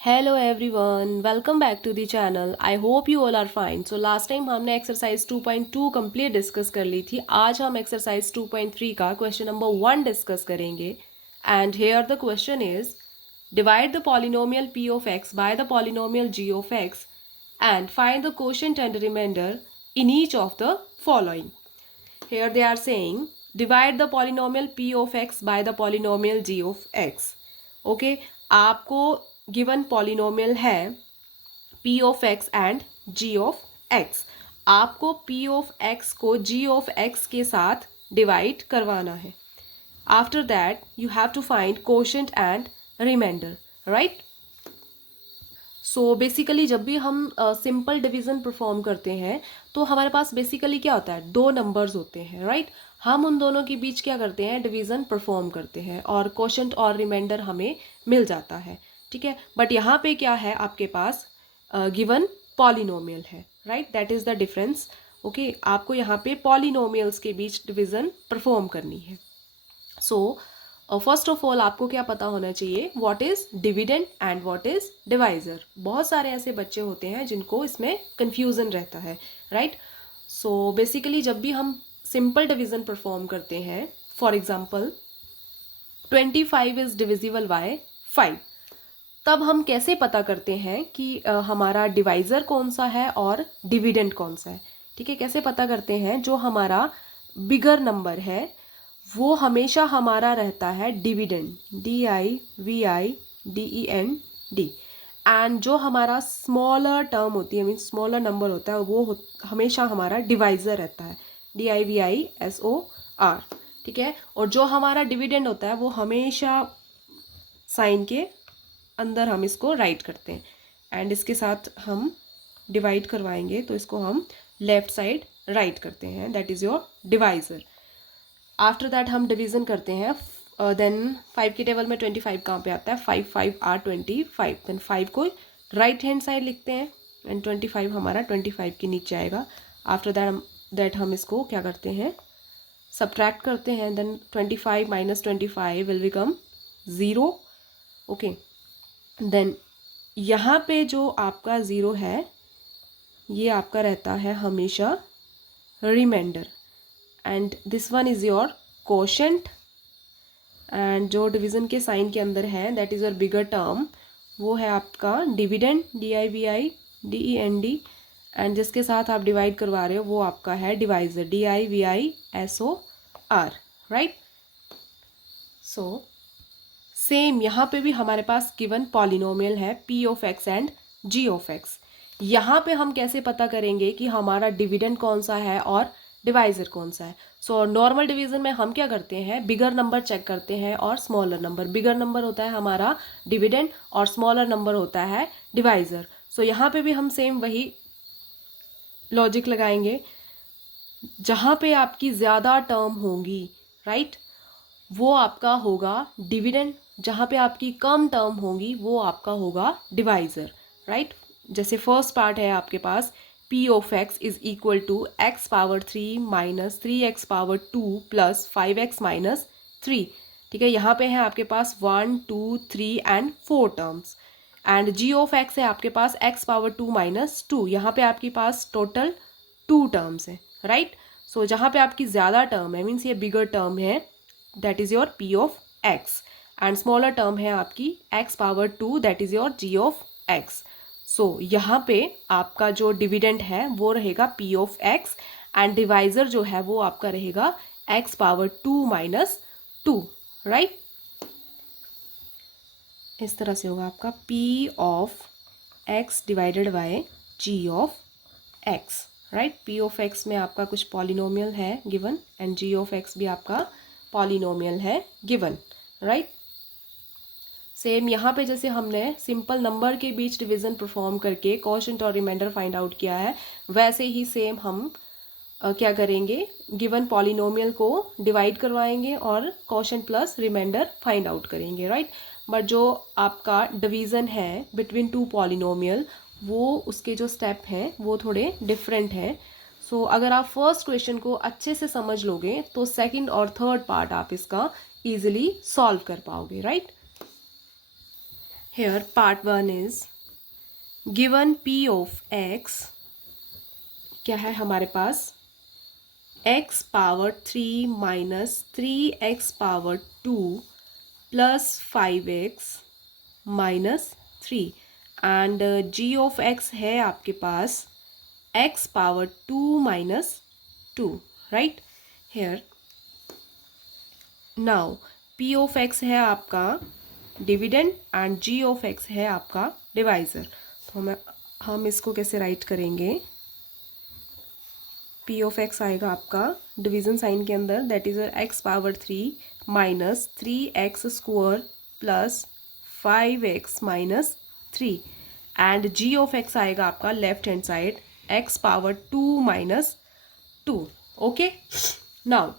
Hello everyone, welcome back to the channel. I hope you all are fine. So last time हमने exercise 2.2 complete discuss कर ली थी। आज हम exercise 2.3 का क्वेश्चन नंबर 1 डिस्कस करेंगे। And here the question is, divide the polynomial p of x by the polynomial g of x and find the quotient and remainder in each of the following. Here they are saying, divide the polynomial p of x by the polynomial g of x. Okay, आपको given polynomial है p of x and g of x. आपको p of x को g of x के साथ divide करवाना है. After that, you have to find quotient and remainder, right? So basically जब भी हम सिंपल डिवीज़न परफॉर्म करते हैं तो हमारे पास बेसिकली क्या होता है, दो नंबर्स होते हैं, राइट। हम उन दोनों के बीच क्या करते हैं, डिवीज़न परफॉर्म करते हैं और क्वोशंट और रिमाइंडर हमें मिल जाता है, ठीक है। बट यहाँ पे क्या है, आपके पास गिवन पॉलिनोमियल है, right, that is the difference. Okay, आपको यहाँ पे पॉलिनोमियल्स के बीच डिवीज़न परफॉर्म करनी है। सो फर्स्ट ऑफ ऑल आपको क्या पता होना चाहिए, what is dividend and what is divisor. बहुत सारे ऐसे बच्चे होते हैं जिनको इसमें कंफ्यूजन रहता है, राइट। सो बेसिकली जब भी हम सिंपल डिवीजन परफॉर्म करते हैं, for example 25 is divisible by 5, तब हम कैसे पता करते हैं कि हमारा डिवाइजर कौन सा है और डिविडेंड कौन सा है, ठीक है। कैसे पता करते हैं, जो हमारा बिगर नंबर है वो हमेशा हमारा रहता है डिविडेंड, DIVIDEND, एंड जो हमारा स्मॉलर टर्म होती है, मीन स्मॉलर नंबर होता है, वो हमेशा हमारा डिवाइजर रहता है, DIVISOR, ठीक है। और जो हमारा डिविडेंड होता है वो हमेशा साइन के अंदर हम इसको राइट करते हैं, एंड इसके साथ हम डिवाइड करवाएंगे तो इसको हम लेफ्ट साइड राइट करते हैं, that is your divisor. After that हम डिवीज़न करते हैं, देन 5 की टेबल में 25 कहाँ पे आता है, 5 5 आर 25, देन 5 को राइट हैंड साइड लिखते हैं एंड 25 हमारा 25 के नीचे आएगा। आफ्टर दैट हम इसको क्या करते हैं, सब्ट्रैक्ट करते हैं, then 25 minus 25 will become 0। Okay, then यहाँ पे जो आपका 0 है ये आपका रहता है हमेशा remainder, and this one is your quotient, and जो डिवीज़न के साइन के अंदर है that is your bigger term, वो है आपका डिविडेंड, DIVIDEND, एंड जिसके साथ आप डिवाइड करवा रहे हो वो आपका है divisor, DIVISOR, right. So same यहाँ पे भी हमारे पास गिवन पॉलिनोमियल है P of x and G of x। यहाँ पे हम कैसे पता करेंगे कि हमारा डिविडेंड कौन सा है और डिवाइजर कौन सा है। सो नॉर्मल डिवीजन में हम क्या करते हैं, बिगर नंबर चेक करते हैं और स्मॉलर नंबर। बिगर नंबर होता है हमारा डिविडेंड और स्मॉलर नंबर होता है डिवाइजर। सो यहाँ पे भी हम सेम वही लॉजिक लगाएंगे, जहाँ पे आपकी ज़्यादा टर्म होंगी, राइट, वो आपका होगा डिविडेंड, जहाँ पे आपकी कम टर्म होंगी वो आपका होगा डिवाइजर, राइट। जैसे फर्स्ट पार्ट है आपके पास, P of x is equal to x power 3 minus 3x power 2 plus 5x minus 3, ठीक है। यहाँ पे है आपके पास 1 2 3 and 4 terms, and G of x है आपके पास x पावर 2 माइनस 2, यहाँ पे आपके पास टोटल 2 टर्म्स है, राइट। सो जहाँ पे आपकी ज़्यादा टर्म है, मीन्स ये बिगर टर्म है, that is your P of x, and smaller term है आपकी x power 2, that is your G of x। सो यहाँ पे आपका जो डिविडेंड है वो रहेगा P of x, and divisor जो है वो आपका रहेगा x पावर 2 माइनस 2, राइट। इस तरह से होगा आपका P of x divided by G of x, right. P of x में आपका कुछ पॉलिनोमियल है given, and G of x भी आपका पॉलिनोमियल है गिवन, राइट। सेम यहाँ पे जैसे हमने सिंपल नंबर के बीच डिवीज़न परफॉर्म करके कोशेंट और रिमाइंडर फाइंड आउट किया है, वैसे ही सेम हम क्या करेंगे, गिवन पॉलिनोमियल को डिवाइड करवाएंगे और quotient plus remainder find out करेंगे, राइट। बट जो आपका डिवीज़न है बिटवीन टू पॉलिनोमियल, वो उसके जो स्टेप हैं वो थोड़े डिफरेंट हैं। सो अगर आप फर्स्ट क्वेश्चन को अच्छे से समझ लोगे तो सेकंड और थर्ड पार्ट आप इसका ईजिली सॉल्व कर पाओगे, right. Here part 1 is given p of x, क्या है हमारे पास, x power 3 minus 3x power 2 plus 5x minus 3 and g of x है आपके पास x power 2 minus 2, right. Here now p of x है आपका dividend and g of x है आपका डिवाइज़र। तो हम इसको कैसे राइट करेंगे, p ऑफ x आएगा आपका डिवीज़न साइन के अंदर, that is x power 3 minus 3x square plus 5x minus 3 and g of x आएगा आपका left hand side x power 2 minus 2। Okay, now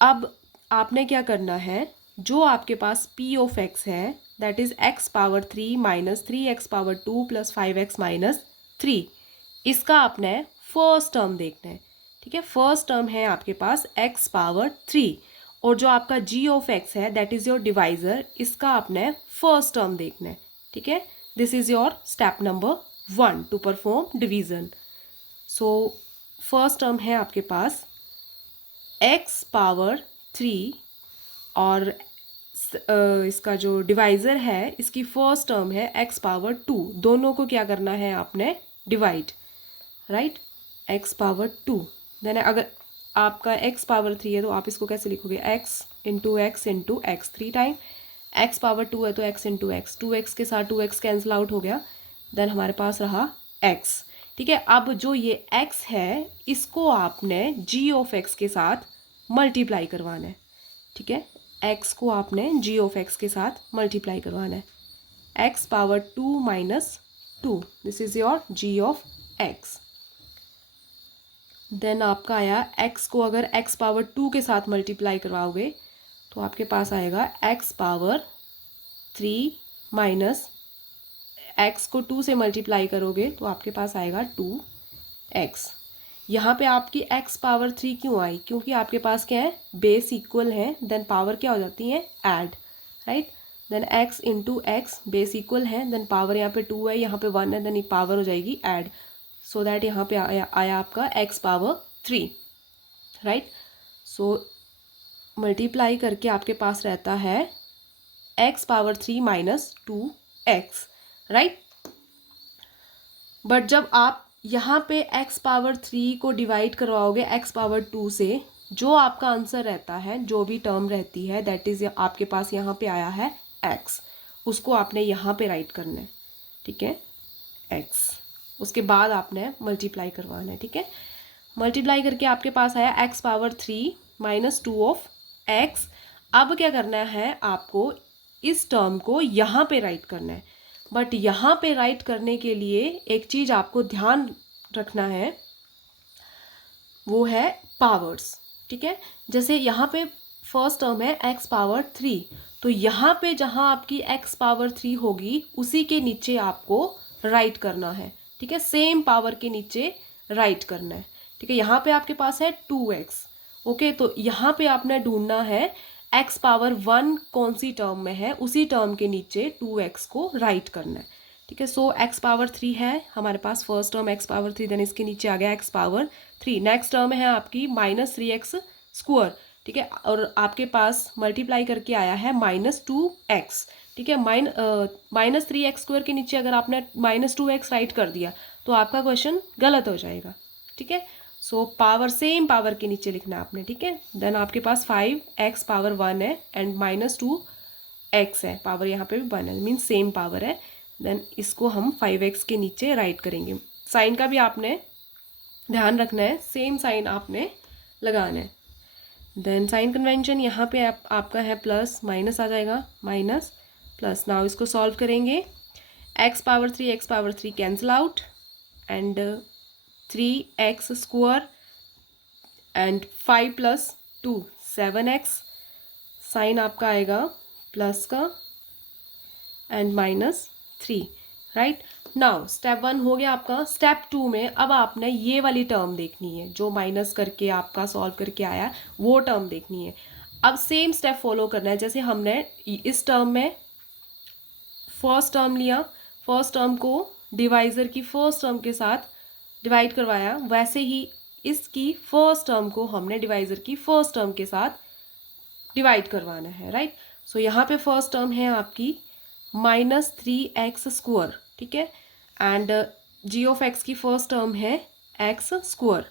अब आपने क्या करना है, जो आपके पास p ऑफ x है that is x power 3 minus 3x power 2 plus 5x minus 3, इसका आपने फर्स्ट टर्म देखना है, ठीक है। फर्स्ट टर्म है आपके पास x पावर 3 और जो आपका g ऑफ x है दैट इज योर डिवाइजर, इसका आपने फर्स्ट टर्म देखना है, ठीक है। This is your step number 1 to perform division. So first term है आपके पास x पावर 3 और इसका जो डिवाइज़र है इसकी फर्स्ट टर्म है x पावर 2, दोनों को क्या करना है आपने divide, right, x power 2। Then अगर आपका x पावर 3 है तो आप इसको कैसे लिखोगे, x into x 3 time, x power 2 है तो x इंटू x, 2x के साथ 2x कैंसिल आउट हो गया, देन हमारे पास रहा x, ठीक है। अब जो ये x है इसको आपने g ऑफ x के साथ मल्टीप्लाई करवाना है, ठीक है। x को आपने g ऑफ x के साथ मल्टीप्लाई करवाना है, x power 2 minus 2, this is your g of x। Then आपका आया x को अगर x पावर 2 के साथ मल्टीप्लाई करवाओगे तो आपके पास आएगा x पावर 3 माइनस x को 2 से मल्टीप्लाई करोगे तो आपके पास आएगा 2x। यहाँ पे आपकी x पावर 3 क्यों आई, क्योंकि आपके पास क्या है, बेस इक्वल है, देन पावर क्या हो जाती है, add, right. Then x into x, base equal है, देन पावर यहाँ पे 2 है, यहाँ पे 1 है, देन पावर हो जाएगी ऐड, सो दैट यहाँ पे आया आपका x power 3, right. So multiply करके आपके पास रहता है x power 3 minus 2x, right. But जब आप यहाँ पे x पावर 3 को डिवाइड करवाओगे x पावर 2 से, जो आपका आंसर रहता है, जो भी टर्म रहती है दैट इज आपके पास यहाँ पे आया है x, उसको आपने यहाँ पे राइट करना है, ठीक है, x, उसके बाद आपने मल्टीप्लाई करवाना है, ठीक है। मल्टीप्लाई करके आपके पास आया x power 3 minus 2 of x। अब क्या करना है, आपको इस टर्म को यहाँ पे राइट करना है, बट यहाँ पे राइट करने के लिए एक चीज़ आपको ध्यान रखना है, वो है पावर्स, ठीक है। जैसे यहाँ पे फर्स्ट टर्म है x पावर 3, तो यहाँ पे जहाँ आपकी x पावर 3 होगी उसी के नीचे आपको राइट करना है, ठीक है, सेम पावर के नीचे राइट करना है, ठीक है। यहाँ पे आपके पास है 2x, ओके, तो यहाँ पे आपने ढूंढना है x पावर 1 कौन सी टर्म में है, उसी टर्म के नीचे 2x को राइट करना है, ठीक है। सो x पावर 3 है हमारे पास first term x power 3, then इसके नीचे आ गया x पावर 3, नेक्स्ट टर्म है आपकी माइनस 3x स्क्वायर, ठीक है, और आपके पास मल्टीप्लाई करके आया है माइनस 2x, ठीक है। माइनस 3x स्क्वायर के नीचे अगर आपने माइनस 2x राइट कर दिया तो आपका क्वेश्चन गलत हो जाएगा, ठीक है। सो पावर सेम पावर के नीचे लिखना है आपने, ठीक है। देन आपके पास 5x पावर 1 है एंड माइनस 2x है, पावर यहाँ पे भी 1 है, मीन्स सेम पावर है। देन इसको हम 5x के नीचे राइट करेंगे। साइन का भी आपने ध्यान रखना है, सेम साइन आपने लगाना है। देन साइन कन्वेंशन यहाँ पे आपका है प्लस माइनस आ जाएगा, माइनस प्लस। नाउ इसको सॉल्व करेंगे, x power 3 cancel out and 3x square and 5 plus 2 7x, sign आपका आएगा प्लस का and minus 3, right. Now step 1 हो गया आपका। स्टेप 2 में अब आपने ये वाली टर्म देखनी है, जो माइनस करके आपका सॉल्व करके आया वो टर्म देखनी है। अब सेम स्टेप फॉलो करना है, जैसे हमने इस टर्म में फर्स्ट टर्म लिया, फर्स्ट टर्म को डिवाइज़र की फर्स्ट टर्म के साथ डिवाइड करवाया, वैसे ही इसकी फर्स्ट टर्म को हमने डिवाइज़र की फर्स्ट टर्म के साथ डिवाइड करवाना है, राइट। सो यहाँ पे फर्स्ट टर्म है आपकी -3x², ठीक है, एंड g(x) की फर्स्ट टर्म है x²,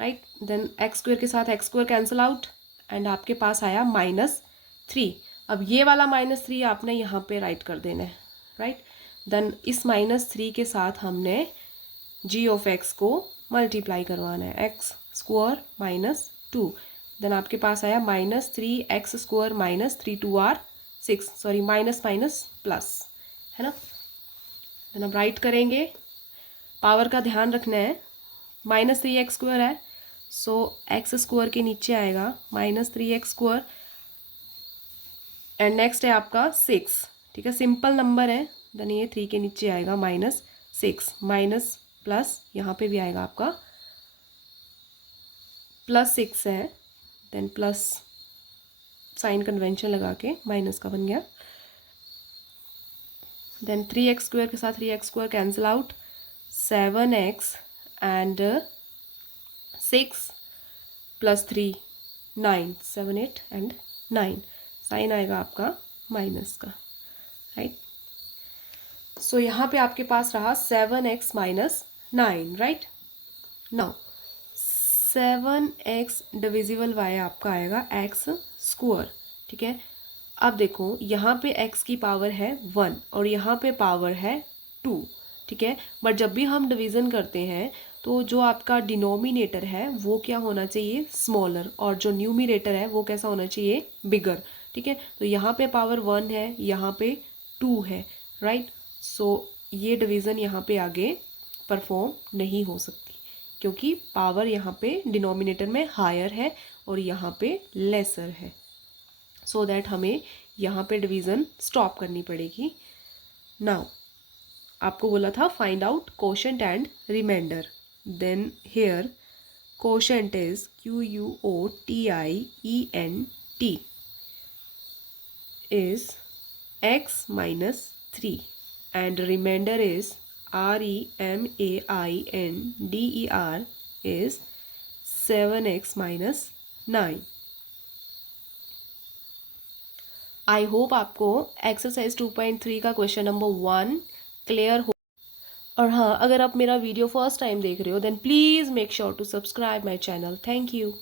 राइट। देन x² के साथ x² कैंसिल आउट एंड आपके पास आया -3। अब ये वाला -3 आपने यहाँ पे राइट कर देना है, राइट। देन इस -3 के साथ हमने g(x) को मल्टीप्लाई करवाना है, x² -2। देन आपके पास आया -3x² -3 2 r 6, sorry minus minus plus, है ना। देन अब राइट करेंगे, पावर का ध्यान रखना है, -3x² है, सो x² के नीचे आएगा -3x², एंड नेक्स्ट है आपका 6, ठीक है, सिंपल नंबर है। देन ये 3 के नीचे आएगा -6, माइनस प्लस यहाँ पे भी आएगा आपका +6 है, देन प्लस साइन कन्वेंशन लगा के माइनस का बन गया। देन 3x² के साथ 3x² cancel out, 7x and 6 + 3 9, 7 8 and 9, sign आएगा आपका माइनस का, राइट। सो यहाँ पे आपके पास रहा 7x - 9, right. Now 7x divisible by आपका आएगा x², ठीक है। अब देखो यहाँ पे x की पावर है 1 और यहाँ पे पावर है 2, ठीक है। बट जब भी हम डिवीज़न करते हैं तो जो आपका डिनोमिनेटर है वो क्या होना चाहिए, स्मॉलर, और जो न्यूमिनेटर है वो कैसा होना चाहिए, बिगर, ठीक है। तो यहाँ पे पावर 1 है, यहाँ पे 2 है, राइट। सो ये डिवीज़न यहाँ पे आगे परफॉर्म नहीं हो सकती क्योंकि पावर यहाँ पे डिनोमिनेटर में हायर है और यहाँ पे लेसर है, सो दैट हमें यहाँ पे डिवीज़न स्टॉप करनी पड़ेगी। नाउ आपको बोला था find out quotient and remainder, then here quotient is QUOTIENT is x - 3 and remainder is REMAINDER is 7x - 9। I hope आपको एक्सरसाइज 2.3 का क्वेश्चन नंबर 1 क्लियर हो। और हाँ, अगर आप मेरा वीडियो फर्स्ट टाइम देख रहे हो then please make sure to subscribe my channel. Thank you.